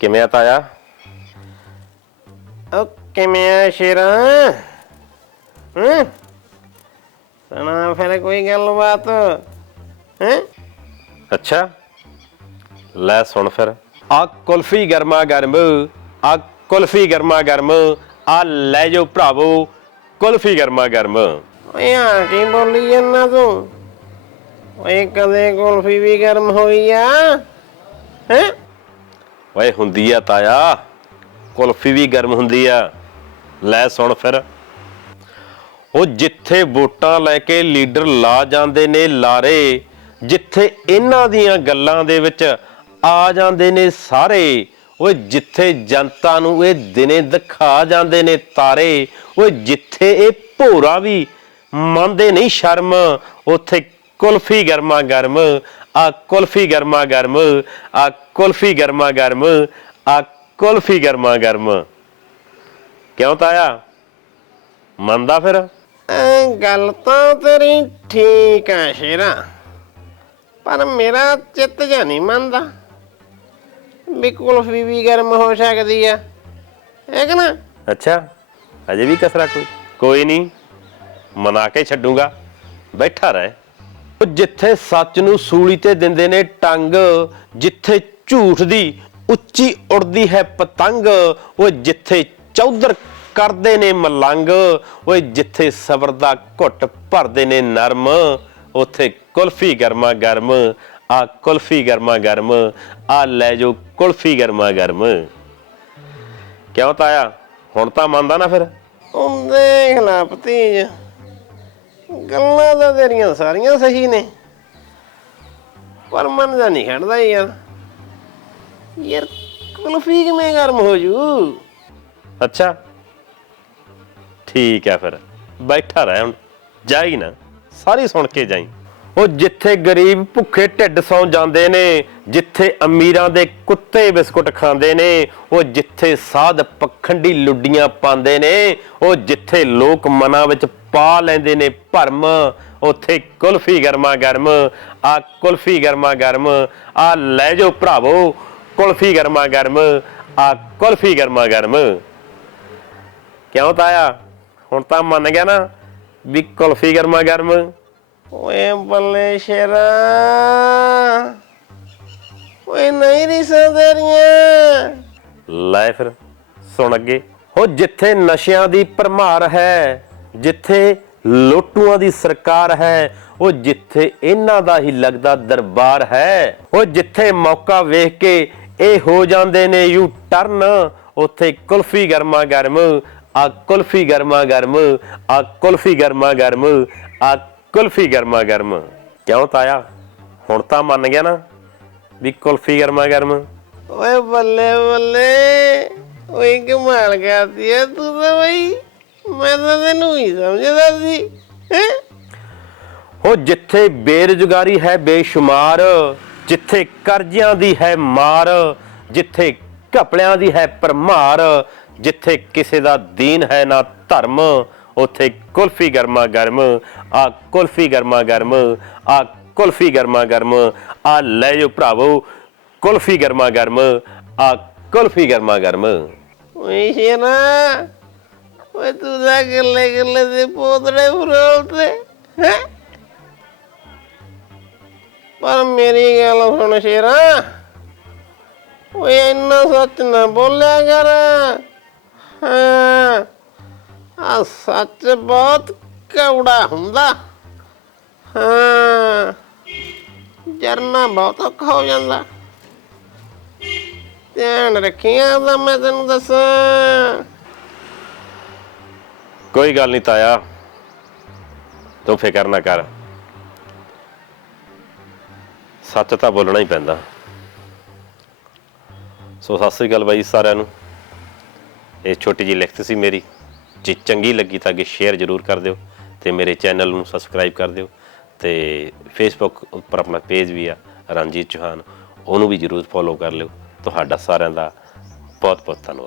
ਕਿਵੇਂ ਆ ਤਾਇਆ? ਉਹ ਕਿਵੇਂ ਆ ਸ਼ੇਰਾ? ਹਾਂ? ਸੁਣਾ ਫਿਰ ਕੋਈ ਗੱਲਬਾਤ? ਹੈ? ਅੱਛਾ। ਲੈ ਸੁਣ ਫਿਰ। ਆ ਕੁਲਫੀ ਗਰਮਾ ਗਰਮ ਆ ਕੁਲਫੀ ਗਰਮਾ ਗਰਮ ਆ ਲੈ ਜਾਓ ਭਰਾਵੋ ਕੁਲਫੀ ਗਰਮਾ ਗਰਮ। ਓਏ ਆ ਕੀ ਬੋਲੀ ਜਾਂਦਾ ਤੂੰ। ਓਏ ਕਦੇ ਕੁਲਫੀ ਵੀ ਗਰਮ ਹੋਈ ਆ? ਹੈ? ਓਏ ਹੁੰਦੀ ਆ ਤਾਇਆ। ਕੁਲਫੀ ਵੀ ਗਰਮ ਹੁੰਦੀ ਆ। ਲੈ ਸੁਣ ਫਿਰ। ਉਹ ਜਿੱਥੇ ਵੋਟਾਂ ਲੈ ਕੇ ਲੀਡਰ ਲਾ ਜਾਂਦੇ ਨੇ ਲਾਰੇ, ਜਿੱਥੇ ਇਹਨਾਂ ਦੀਆਂ ਗੱਲਾਂ ਦੇ ਵਿੱਚ ਆ ਜਾਂਦੇ ਨੇ ਸਾਰੇ, ਓਏ ਜਿੱਥੇ ਜਨਤਾ ਨੂੰ ਇਹ ਦਿਨੇ ਦਿਖਾ ਜਾਂਦੇ ਨੇ ਤਾਰੇ, ਓਏ ਜਿੱਥੇ ਇਹ ਭੋਰਾ ਵੀ ਮੰਨਦੇ ਨਹੀਂ ਸ਼ਰਮ, ਉੱਥੇ ਕੁਲਫੀ ਗਰਮਾ ਗਰਮ ਆ ਕੁਲਫੀ ਗਰਮਾ ਗਰਮ ਆ ਕੁਲਫੀ ਗਰਮਾ ਗਰਮ ਆ ਕੁਲਫੀ ਗਰਮਾ ਗਰਮ। ਕਿਉਂ ਤਾਇਆ? ਮੰਨਦਾ ਫਿਰ? ਐ ਗੱਲ ਤਾਂ ਤੇਰੀ ਠੀਕ ਆ ਸ਼ੇਰਾ ਪਰ ਮੇਰਾ ਚਿੱਤ ਜਾ ਨਹੀਂ ਮੰਨਦਾ ਵੀ ਕੁਲਫੀ ਵੀ ਗਰਮ ਹੋ ਸਕਦੀ ਆ ਹੈ ਕਿ ਨਾ? ਅੱਛਾ ਅਜੇ ਵੀ ਕਸਰਾ ਕੋਈ? ਕੋਈ ਨਹੀਂ ਮਨਾ ਕੇ ਛੱਡੂਗਾ। ਬੈਠਾ ਰਹਿ। ਜਿੱਥੇ ਸੱਚ ਨੂੰ ਸੂਲੀ ਤੇ ਦਿੰਦੇ ਨੇ ਟੰਗ, ਜਿੱਥੇ ਝੂਠ ਦੀ ਉੱਚੀ ਉੜਦੀ ਹੈ ਪਤੰਗ ਉਹ ਜਿੱਥੇ ਚੌਧਰ ਕਰਦੇ ਨੇ ਮਲੰਗ, ਓਏ ਜਿੱਥੇ ਸਬਰ ਦਾ ਘੁੱਟ ਭਰਦੇ ਨੇ ਨਰਮ, ਉਥੇ ਕੁਲਫੀ ਗਰਮਾ ਗਰਮ, ਆ ਕੁਲਫੀ ਗਰਮਾ ਗਰਮ, ਆ ਲੈ ਜੋ ਕੁਲਫੀ ਗਰਮਾ ਗਰਮ। ਕਿਉਂ ਤਾਇਆ? ਹੁਣ ਤਾਂ ਮੰਨਦਾ ਨਾ ਫਿਰ। ਉਹ ਦੇਖ ਲੈ ਭਤੀਜ। ਗੱਲਾਂ ਤਾਂ ਤੇਰੀਆਂ ਸਾਰੀਆਂ ਸਹੀ ਨੇ। ਪਰ ਮਨ ਦਾ ਨਹੀਂ ਖੜਦਾ ਯਾਰ। ਯਾਰ, ਕੁਲਫੀ ਕਿਵੇਂ ਗਰਮ ਹੋ ਜੂ? ਅੱਛਾ। ਠੀਕ ਹੈ ਫਿਰ। ਬੈਠਾ ਰਹਿ ਹੁਣ। ਜਾਈ ਨਾ। ਸਾਰੀ ਸੁਣ ਕੇ ਜਾਈ। ਉਹ ਜਿੱਥੇ ਗਰੀਬ ਭੁੱਖੇ ਢਿੱਡ ਸੌ ਜਾਂਦੇ ਨੇ, ਜਿੱਥੇ ਅਮੀਰਾਂ ਦੇ ਕੁੱਤੇ ਬਿਸਕੁਟ ਖਾਂਦੇ ਨੇ, ਉਹ ਜਿੱਥੇ ਸਾਧ ਪਖੰਡੀ ਲੁੱਡੀਆਂ ਪਾਉਂਦੇ ਨੇ, ਉਹ ਜਿੱਥੇ ਲੋਕ ਮਨਾਂ ਵਿੱਚ ਪਾ ਲੈਂਦੇ ਨੇ ਭਰਮ। ਉੱਥੇ ਕੁਲਫੀ ਗਰਮਾ ਗਰਮ, ਆ ਕੁਲਫੀ ਗਰਮਾ ਗਰਮ, ਆ ਲੈ ਜਾਓ ਭਰਾਵੋ, ਕੁਲਫੀ ਗਰਮਾ ਗਰਮ, ਆ ਕੁਲਫੀ ਗਰਮਾ ਗਰਮ। ਕਿਉਂ ਤਾਇਆ? ਹੁਣ ਤਾਂ ਮੰਨ ਗਿਆ ਨਾ ਵੀ ਕੁਲਫੀ ਗਰਮਾ ਗਰਮ। ਓਏ ਬੱਲੇ ਸ਼ੇਰਾ। ਓਏ ਨਹੀਂ ਰਿਸਾਂ ਤੇਰੀਆਂ। ਲੈ ਫਿਰ, ਸੁਣ ਅੱਗੇ। ਉਹ ਜਿੱਥੇ ਨਸ਼ਿਆਂ ਦੀ ਭਰਮਾਰ ਹੈ ਜਿੱਥੇ ਲੋਟੂਆਂ ਦੀ ਸਰਕਾਰ ਹੈ, ਉਹ ਜਿੱਥੇ ਇਹਨਾਂ ਦਾ ਹੀ ਲੱਗਦਾ ਦਰਬਾਰ ਹੈ, ਉਹ ਜਿੱਥੇ ਮੌਕਾ ਵੇਖ ਕੇ ਇਹ ਹੋ ਜਾਂਦੇ ਨੇ ਯੂ ਟਰਨ, ਉੱਥੇ ਕੁਲਫੀ ਗਰਮਾ ਗਰਮ, ਆ ਕੁਲਫੀ ਗਰਮਾ ਗਰਮ, ਆ ਕੁਲਫੀ ਗਰਮਾ ਗਰਮ, ਆ ਕੁਲਫੀ ਗਰਮਾ ਗਰਮ। ਕਿਉਂ ਤਾਇਆ? ਹੁਣ ਤਾਂ ਮੰਨ ਗਿਆ ਨਾ ਵੀ ਕੁਲਫੀ ਗਰਮਾ ਗਰਮ। ਓਏ ਬੱਲੇ ਬੱਲੇ ਓਏ ਕਮਾਲ ਕਰਦੀ ਐ ਤੂੰ ਤਾਂ ਬਈ। ਮੈਂ ਤਾਂ ਤੈਨੂੰ ਹੀ ਸਮਝਦਾ ਸੀ ਹੈ? ਉਹ ਜਿੱਥੇ ਬੇਰੁਜ਼ਗਾਰੀ ਹੈ ਬੇਸ਼ੁਮਾਰ ਜਿੱਥੇ ਕਰਜ਼ਿਆਂ ਦੀ ਹੈ ਮਾਰ ਜਿੱਥੇ ਘਪਲਿਆਂ ਦੀ ਹੈ ਭਰਮਾਰ ਜਿੱਥੇ ਕਿਸੇ ਦਾ ਦੀਨ ਹੈ ਨਾ ਧਰਮ ਉਥੇ ਕੁਲਫੀ ਗਰਮਾ ਗਰਮ ਆ ਕੁਲਫੀ ਗਰਮਾ ਗਰਮ ਆ ਕੁਲਫੀ ਗਰਮਾ ਗਰਮ ਆ ਲੈ ਜੋ ਭਰਾਵੋ ਕੁਲਫੀ ਗਰਮਾ ਗਰਮ ਆ ਕੁਲਫੀ ਗਰਮਾ ਗਰਮ। ਓਏ ਸ਼ੇਰਾ ਓਏ ਤੂੰ ਤਾਂ ਗੱਲੇ ਗੱਲੇ ਦੇ ਪੋਤੜੇ ਫਰੋਲ ਹੈ? ਪਰ ਮੇਰੀ ਗੱਲ ਸੁਣ ਸ਼ੇਰਾ, ਓਏ ਇੰਨਾ ਸੱਚ ਨਾ ਬੋਲਿਆ ਕਰ। ਹਾਂ ਆ ਸੱਚ ਬਹੁਤ ਕੌੜਾ ਹੁੰਦਾ। ਹਾਂ, ਜਰਨਾ ਬਹੁਤ ਔਖਾ ਹੋ ਜਾਂਦਾ। ਧਿਆਨ ਰੱਖੀਆਂ ਤਾਂ ਮੈਂ ਤੈਨੂੰ ਦੱਸਾਂ। ਕੋਈ ਗੱਲ ਨਹੀਂ ਤਾਇਆ। ਤੂੰ ਫਿਕਰ ਨਾ ਕਰ। ਸੱਚ ਤਾਂ ਬੋਲਣਾ ਹੀ ਪੈਂਦਾ। ਸੋ ਸਤਿ ਸ੍ਰੀ ਅਕਾਲ ਬਾਈ ਸਾਰਿਆਂ ਨੂੰ। ਇਹ ਛੋਟੀ ਜੀ ਲਿਖਤ ਸੀ ਮੇਰੀ। ਜੇ ਚੰਗੀ ਲੱਗੀ ਤਾਂ ਅੱਗੇ ਸ਼ੇਅਰ ਜ਼ਰੂਰ ਕਰ ਦਿਓ ਤੇ ਮੇਰੇ ਚੈਨਲ ਨੂੰ ਸਬਸਕ੍ਰਾਈਬ ਕਰ ਦਿਓ ਤੇ ਫੇਸਬੁੱਕ ਉੱਪਰ ਆਪਣਾ ਪੇਜ ਵੀ ਆ, ਰਣਜੀਤ ਚੌਹਾਨ। ਉਹਨੂੰ ਵੀ ਜ਼ਰੂਰ ਫੋਲੋ ਕਰ ਲਿਓ। ਤੁਹਾਡਾ ਸਾਰਿਆਂ ਦਾ ਬਹੁਤ ਬਹੁਤ ਧੰਨਵਾਦ।